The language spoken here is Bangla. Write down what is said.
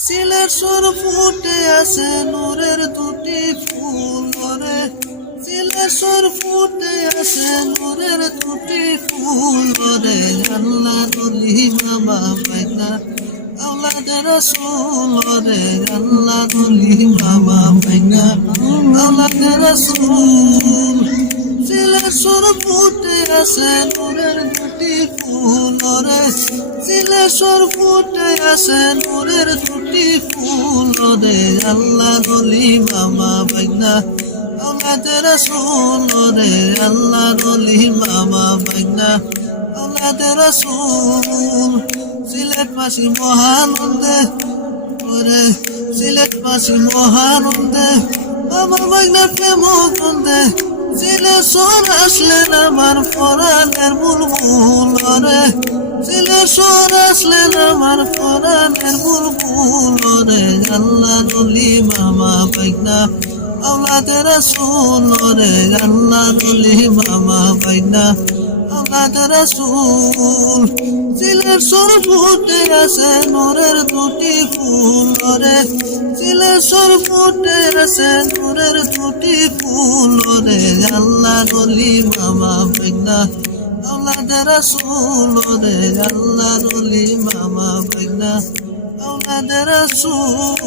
সিলের সুর ফুটে আছে নূরের দুটি ফুল রে, সিলের সুর ফুটে আছে নূরের দুটি ফুল রে। আল্লাহ নলি মামা বাইনা আওলাদে রাসূল রে, আল্লাহ নলি মামা বাইনা আওলাদে রাসূল। সিলের সুর ফুটে আছে নূরের দুটি ফুল রে, সিলের সুর ফুটে আছে নূরের দুটি ফুল রে। আল্লাহ নলি মামা বাইনা আওলাদে রাসূল রে, আল্লাহ নলি মামা বাইনা আওলাদে রাসূল। সিলেটবাসী মহানন্দে ওরে, সিলেটবাসী মহানন্দে আমার বাইনার প্রেম কন্দে। সিলেট শহর আসলেন আমার পরাণের বুলবুল রে, সিলেট শহর আসলেন আমার পরাণের বুলবুল রে। আল্লাহ নলি মামা বাইনা আওলাদে রাসূল রে, আল্লাহ নলি মামা বাইনা আওলাদে রাসূল। সিলেট শহর ফুটে আছে নূরের দুটি ফুল রে, সিলেট শহর ফুটে আছে নূরের দুটি ফুল রে। আল্লাহ নলি মামা বাইনা আওলাদে রাসূল রে, আল্লাহ নলি মামা বাইনা আওলাদে রাসূল।